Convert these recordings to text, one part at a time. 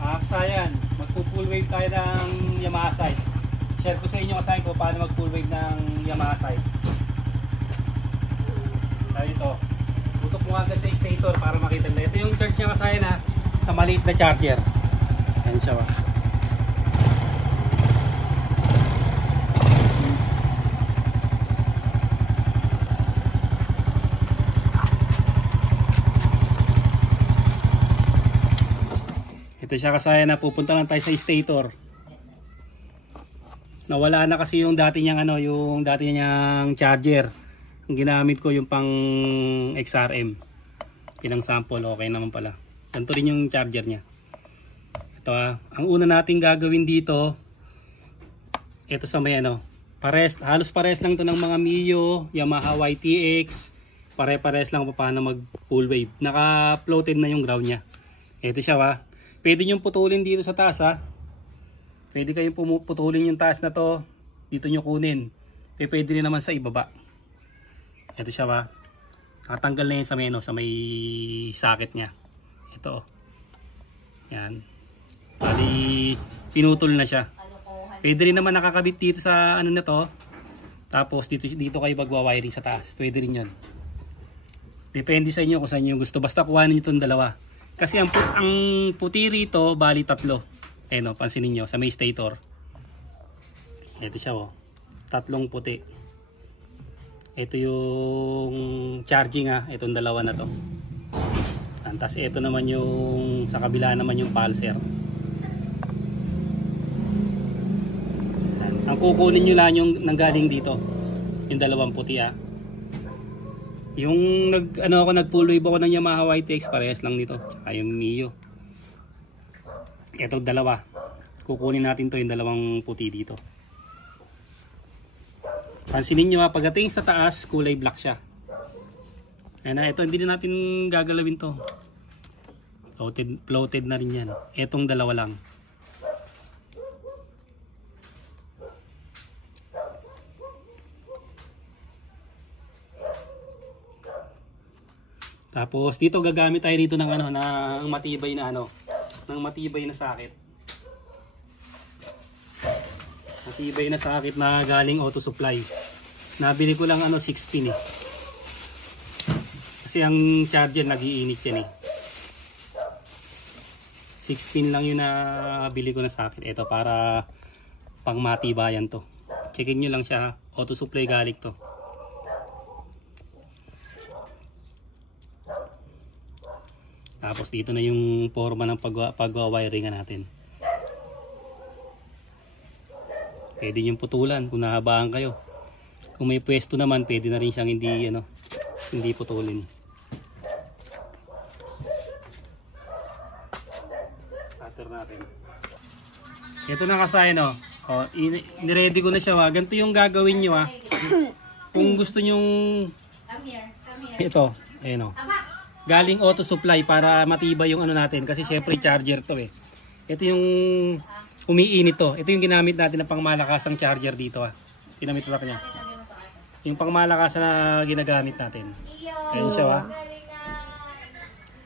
Aksayan, magpo-full wave tayo ng Yamaha side. Share ko sa inyo kasayan ko paano mag full wave ng Yamaha side. Tayo ito. Tutok mo agad sa stator para makita nila. Ito yung charge niya kasayan ha, sa maliit na charger. Ayan siya ba. Ito siya kasayan na pupunta lang tayo sa stator. Nawala na kasi yung dati niyang yung dati niyang charger. Ang ginamit ko yung pang XRM. Pinang sample, okay naman pala. Ganito rin yung charger niya. Ito ang una nating gagawin dito. Ito sa may halos pares lang to ng mga Mio, Yamaha YTX. Pare-pares lang paano mag full wave. Naka-floated na yung ground niya. Ito siya Pwede nyo putulin dito sa taas Pwede kayong putulin yung taas na to. Dito nyo kunin. Pwede rin naman sa ibaba. Ito siya Nakatanggal na yun sa may socket niya. Ito Yan. Bali, pinutol na siya. Pwede rin naman nakakabit dito sa na to. Tapos dito kayo magwa-wiring sa taas. Pwede rin yun. Depende sa inyo kung saan nyo gusto. Basta kuhanin nyo itong dalawa. Kasi ang puti rito, bali 3. Pansinin nyo, sa may stator. Ito siya tatlong puti. Ito yung charging itong dalawa na to. Tapos ito naman yung, sa kabila naman yung pulser. Ang kukunin nyo lang yung nanggaling dito. Yung dalawang puti Yung nag full wave ako ng Yamaha YTX, parehas lang nito. Tsaka yung Mio. Ito dalawa. Kukunin natin to yung dalawang puti dito. Pansinin nyo pagdating sa taas, kulay black siya. Ayan ito hindi na natin gagalawin to. Floated na rin yan. Etong dalawa lang. Tapos dito gagamit tayo dito ng ng matibay na ng matibay na socket. Matibay na socket na galing auto supply. Nabili ko lang 6 pin Kasi ang charger nagiinit yan 6 pin lang yung nabili ko na socket. Ito para pang matibayan to. Checkin nyo lang siya, auto supply galing to. Tapos dito na yung forma ng pagwa-wiringan natin. Pwede yung putulan kung nahabaan kayo. Kung may pwesto naman, pwede na rin siyang hindi putulin. Cutter natin. Ito na kasayan niready ko na siya Ganito yung gagawin nyo Kung gusto nyong ito, galing auto supply para matibay yung natin kasi syempre charger to Ito yung umiinit to. Ito yung ginamit natin na pangmalakasang charger dito Ginamit rack niya. Yung pangmalakasan na ginagamit natin. Ayun siya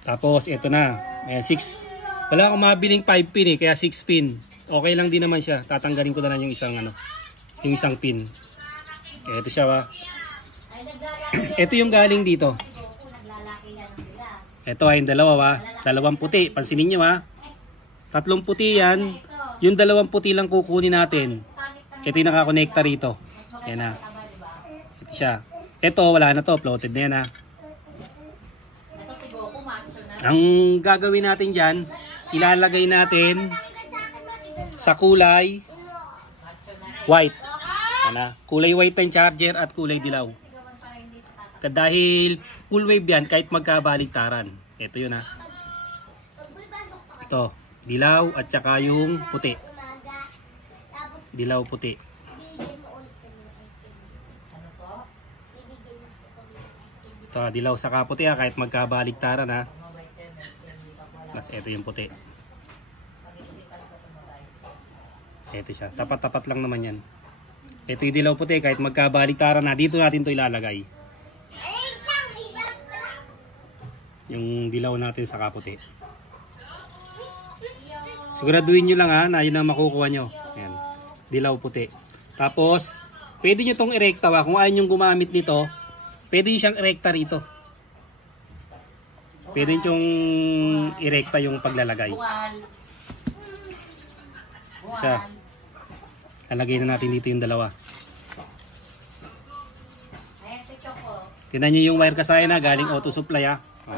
Tapos ito na. Ayan 6. Wala akong mabiling 5 pin kaya 6 pin. Okay lang din naman siya. Tatanggalin ko na lang yung isang yung isang pin. Kaya ito siya Ito yung galing dito. Ito yung dalawa dalawang puti. Pansinin nyo 3 puti yan. Yung dalawang puti lang kukunin natin. Ito yung nakakonekta rito. Yan Ito siya. Ito wala na to. Floated na yan Ang gagawin natin dyan, ilalagay natin sa kulay white. Kulay white ang charger at kulay dilaw. Dahil full wave yan kahit magkabaligtaran. Ito yun Ito, dilaw at saka yung puti. Dilaw puti. Ito, dilaw saka puti kahit magkabaligtaran Tapos ito yung puti. Ito siya. Tapat-tapat lang naman yan. Ito yung dilaw puti kahit magkabaligtaran dito natin to ilalagay. Yung dilaw natin sa kaputi. Siguraduhin nyo lang ha, na yun ang makukuha nyo. Ayan. Dilaw puti. Tapos, pwede nyo tong irekta ha. Kung ayaw nyo gumamit nito, pwede nyo siyang irekta rito. Pwede nyo irekta yung paglalagay. Siya. Lalagay na natin dito yung dalawa. Tingnan nyo yung wire kasaya na galing auto supply ha. Oh.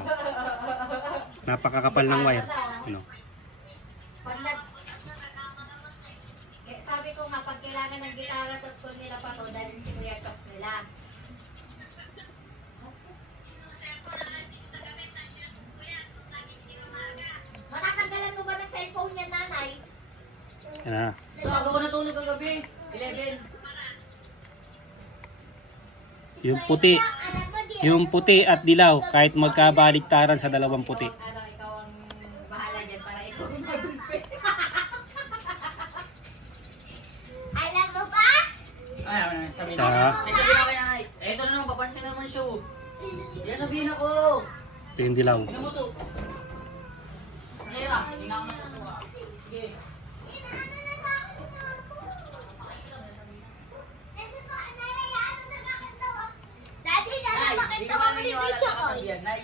Napakakapal ng wire. Ano? Sabi ko nga, pag kailangan ng gitara sa school nila pa to, dahil si Kuya Chok nila. Matatanggalan mo ba ng cellphone niya, nanay? Yan na. So, ako ko natulog kagabi. 11. Yung puti at dilaw, kahit magkabaliktaran sa dalawang puti. Ano, ikaw ang bahala dyan para ikaw ang mag-prepare. Alam mo ba? Ay, sabihin Siya. ako. Ay, sabihin ako kay nanay. Ito na naman, papansin naman siya. Yan sabihin ako. Ito yung dilaw. Tingnan mo to. Kaya, tingnan ko na ito. Sige. Nay, di ka ba naniniwala sa kasabihan, Nay?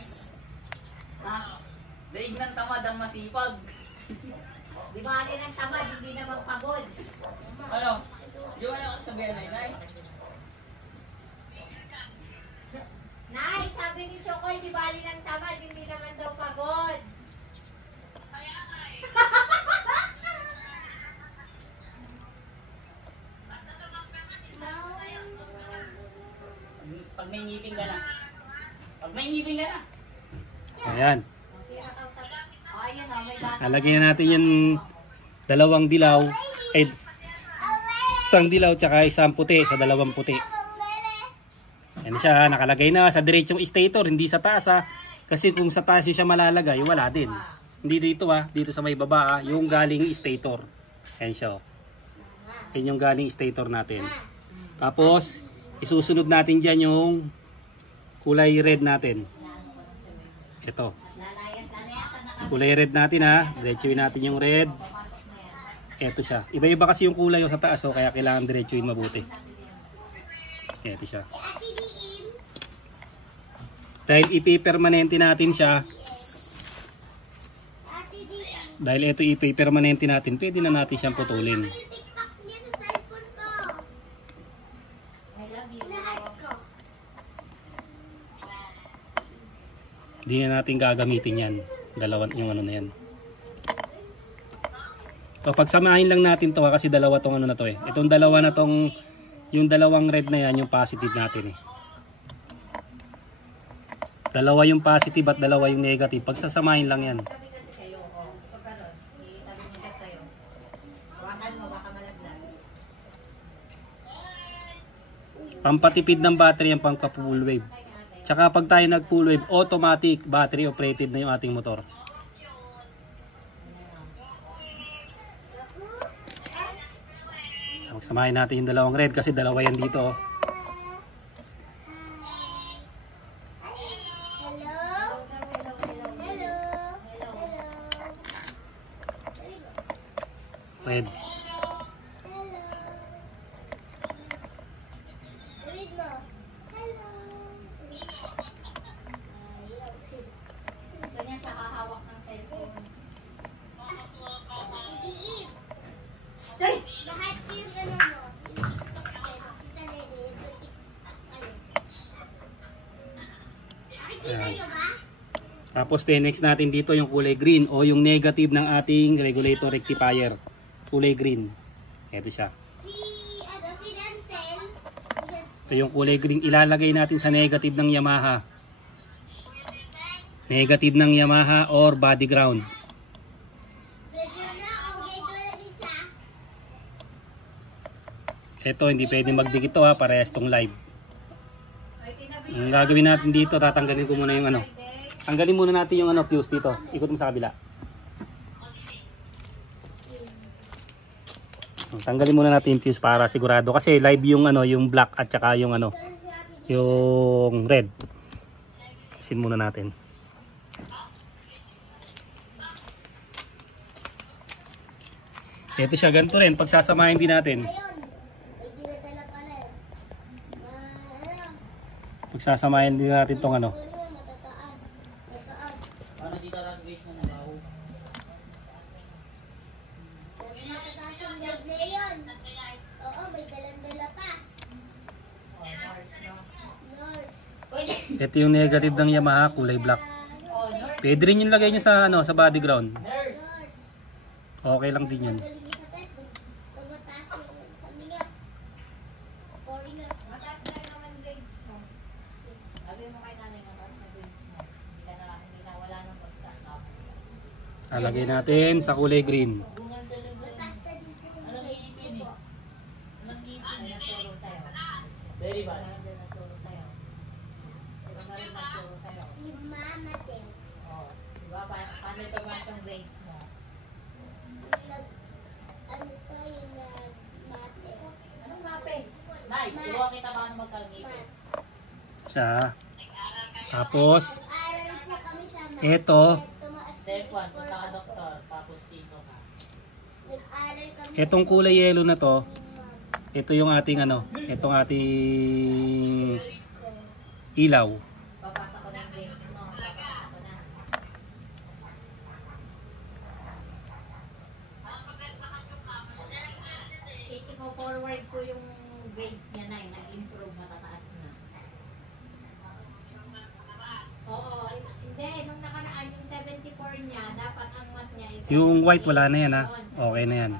Ha? Daig ng tamad ang masipag. Di ba atin ang tamad, hindi naman pagod. Ano? Di ba yung kasabihan, Nay? Nay, sabi ni Chokoy, di bali ng tamad, hindi naman daw pagod. Pag may ngipin ka na. Pag may ngipin ka na. Ayan. Oh, ayun o, may bata. Lalagyan na natin yung dalawang dilaw. Ay, isang dilaw tsaka isang puti sa dalawang puti. Yan siya, nakalagay na sa diretsong stator, hindi sa taas ha. Kasi kung sa taas siya malalagay, wala din. Hindi dito ha, dito sa may baba ha, yung galing stator. Yan siya. Yan yung galing stator natin. Tapos, isusunod natin dyan yung kulay red natin. Ito. Kulay red natin ha. Diretsuin natin yung red. Ito siya. Iba-iba kasi yung kulay sa taas kaya kailangan diretsuin mabuti. Ito siya. Dahil ipipermanente natin siya. Dahil ito ipipermanente natin, pwede na natin siyang putulin. Hindi na natin gagamitin yan. Dalawa yung ano na yan. So pagsamahin lang natin to kasi dalawa tong ano na to eh. Itong dalawa na tong, yung dalawang red na yan, yung positive natin eh. Dalawa yung positive at dalawa yung negative. Pagsasamahin lang yan. Tabi kasi kayo, oh. So, karon, itabi niyo kasi sa'yo. Hawakan mo, baka malaglag. Pampatipid ng battery ang pangka-full wave. Tsaka pag tayo nag full wave, automatic battery operated na yung ating motor. Magsamahin natin yung dalawang red kasi dalawa yan dito. Oh. Red. Gusto niya siya hahawak ng cellphone. Stay! Lahat yung ano mo. Nakikita nyo ba? Tapos next natin dito yung kulay green o yung negative ng ating regulator rectifier. Kulay green. Ito siya. Si Dancel. Ito yung kulay green. Ilalagay natin sa negative ng Yamaha. Negative ng Yamaha or body ground. Review na o grade wala din siya. Ito hindi pwede magdikit to ha. Parehas tong live. Ang gagawin natin dito, tatanggalin ko muna yung ano. Tanggalin muna natin yung ano fuse dito. Ikot mo sa kabila. Tanggalin muna natin yung fuse para sigurado kasi live yung ano, yung black at saka yung ano, yung red. Isin muna natin. Ito siya, ganito rin. Pagsasamahin din natin. Ayun. May dinadala pala eh. Pagsasamahin din natin tong ano. Matataas. Matataas. Paano dito ras base mo ng baho? Matataas ang leg na yun. Oo, may dalang-dala pa. North. Ito yung negative ng Yamaha, kulay black. Pwede rin yung lagay nyo sa, ano, sa body ground. Nurse! Okay lang din yun. Galing sa test. Pag mataas yung paninga. Scoring nga. Mataas na rin naman grades mo. Sabi mo kay nanay, mataas na grades mo. Hindi na wala nang bagsak. Lalagay natin sa kulay green. Mataas na din po yung grades ko po. Ay, nagturo sa'yo. Very bad. Maganda nagturo sa'yo. Diba nga rin nagturo sa'yo? Si Mama din. Oo. Diba? Paano tumaas yung grades mo? Ano to yung nag-mate. Anong mape? Nay, turuan kita paano magkalngipin. Mat. Siya. Tapos, Aral po kami sa mat. ito, Tumaas Step 1, yung score punta ka ko. doktor, tapos piso ka. Nag-aral kami itong kulay yellow na to, ni Ma'am. ito yung ating ano, itong ating ilaw. Papasa ko na yung grades mo. Papasa ko na. Ipo-forward ko yung grades niya na nag-improve, matataas na. Oo, hindi. Nung nakaraan yung 74 niya, dapat ang math niya is Yung white wala na yan, ha? Okay na yan.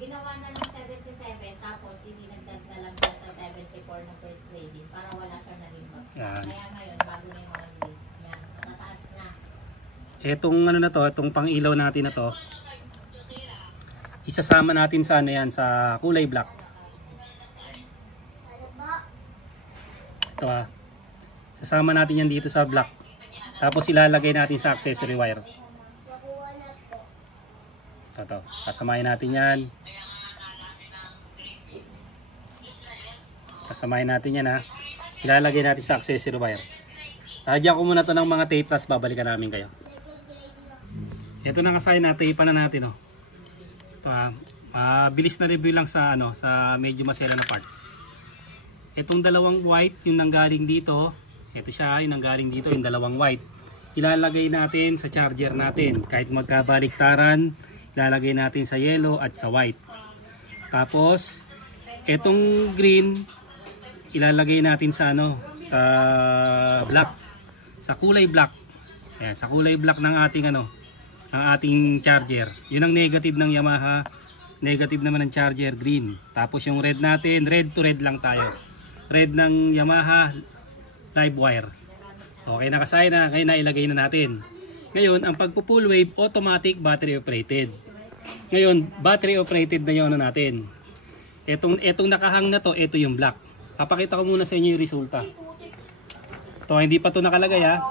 Ginawa na ng 77, tapos idinagdag na lang dyan sa 74 ng first grading para wala siyang naging bagsak. Yan. Kaya ngayon, bago na yung mga grades niya, matataas na. Itong ano na to, itong pang ilaw natin na to, isasama natin sa ano yan, sa kulay black. Ano ba? Ito ha. Sasama natin yan dito sa black. Tapos ilalagay natin sa accessory wire. Nakuha na po. Ito. Sasamahin natin yan. Sasamahin natin yan ha. Ilalagay natin sa accessory wire. Lagyan ko muna to ng mga tape, tapos babalikan namin kayo. Ito na kasay na, tape na natin oh. Ito ha. Bilis na review lang sa ano, sa medyo masela na part. Itong dalawang white, yung nanggaling dito, ito siya, yung nanggaling dito, yung dalawang white. Ilalagay natin sa charger natin. Kahit magkabaliktaran, ilalagay natin sa yellow at sa white. Tapos, itong green, ilalagay natin sa ano, sa black. Sa kulay black. Ayan, sa kulay black ng ating ano, ng ating charger. Yun ang negative ng Yamaha. Negative naman ng charger, green. Tapos yung red natin, red to red lang tayo. Red ng Yamaha live wire. Okay, nakasay na. Ngayon na ilagay na natin. Ngayon, ang pagpo-full wave, automatic battery operated. Ngayon, battery operated na yun natin. Etong nakahang na to, ito yung black. Papakita ko muna sa inyo yung resulta. Ito, hindi pa to nakalagay ha.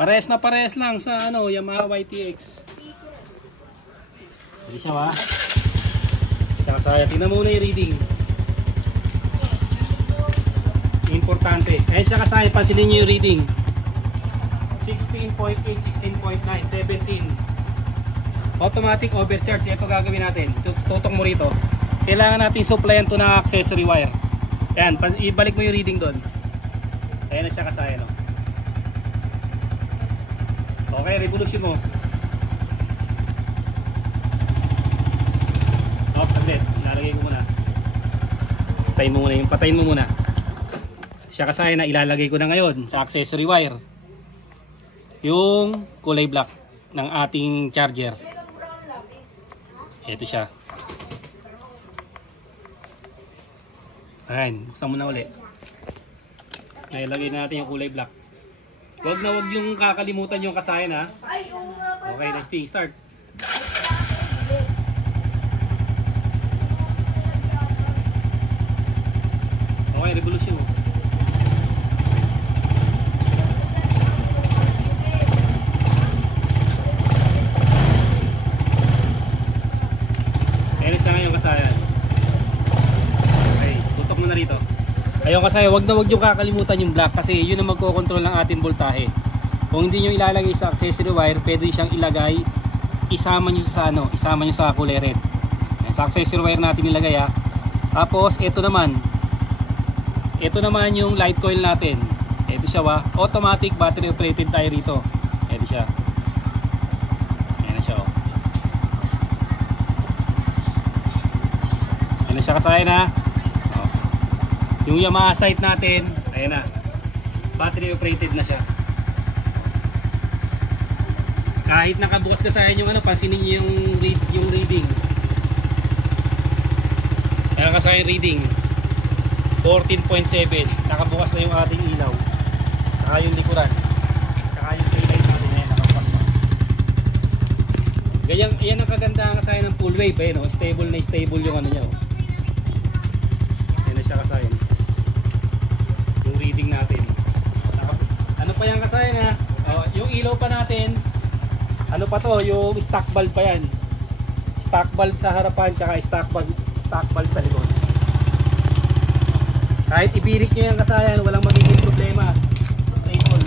Pares na pares lang sa ano, Yamaha YTX. Hindi siya ha. Nakasaya. Tingnan muna yung reading. Importante. Ayun siya kasaya. Pansinin nyo yung reading. 16.8, 16.9, 17. Automatic overcharge. Ito gagawin natin. Tutok mo rito. Kailangan natin supplyan to ng accessory wire. Ayan. Ibalik mo yung reading doon. Ayan na siya kasaya. No? Okay. Revolution mo. Oh, saglit. Ilalagay ko muna. Patayin mo muna. Siya kasaya na ilalagay ko na ngayon sa accessory wire yung kulay black ng ating charger. Ito siya. Ayan, buksan mo na ulit. Ilagay natin yung kulay black. Huwag yung kakalimutan yung kasayan ha. Okay, testing, start. Okay, revolution mo. Ayun kasi wag yung kakalimutan yung black kasi yun ang magkocontrol ng ating voltahe. Kung hindi nyo ilalagay sa accessory wire, pwede siyang ilagay isama nyo sa ano, isama nyo sa kulay red. Ayan, sa accessory wire natin nilagay ha. Tapos ito naman yung light coil natin. Ito siya wa, automatic battery operated tayo rito. Ito siya. Ayan na siya oh. Ayan na siya kasayan ha. Oh. Yung Yamaha sight natin, ayan na. Battery operated na siya. Kahit nakabukas kasayan yung ano, pansinin niyo yung reading. Ayan kasayan reading. 14.7. Nakabukas na yung ating ilaw. Saka yung likuran. Saka yung taillight natin na yan, nakabukas na. Ganyan, yan ang kagandahan kasayan ng full wave. Eh, no? Stable na stable yung ano niya. Oh. Yan na siya kasayan. Yung reading natin. Ano pa yan kasayan ha? Oh, yung ilaw pa natin, ano pa to? Yung stock bulb pa yan. Stock bulb sa harapan, tsaka stock bulb sa likod. Kahit ibirik nyo yung kasayan, walang magiging problema. Stable.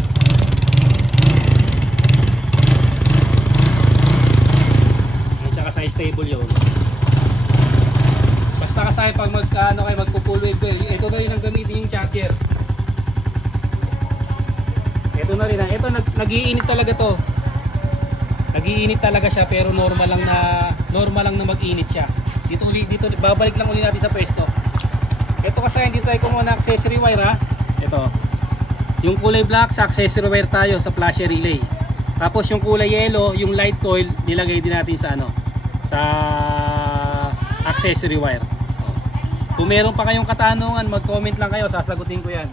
At saka sa stable yun. Basta kasayan pag magpo-full wave ko, ito na rin ang gamitin yung charger. Ito na rin. Ito nag-iinit talaga to. Nag-iinit talaga siya pero normal lang na mag-init siya. Dito babalik lang ulit natin sa pwesto. Ito kasi hindi tayo kumuha ng accessory wire ha. Ito. Yung kulay black sa accessory wire tayo sa flasher relay. Tapos yung kulay yellow, yung light coil, nilagay din natin sa ano, sa accessory wire. Kung meron pa kayong katanungan, mag-comment lang kayo, sasagutin ko 'yan.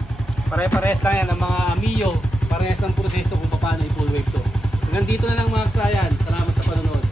Pare-parehas lang yan ang mga Mio, parehas ng proseso kung paano i-full wave to. Hanggang dito na lang mga kasayan. Salamat sa panonood.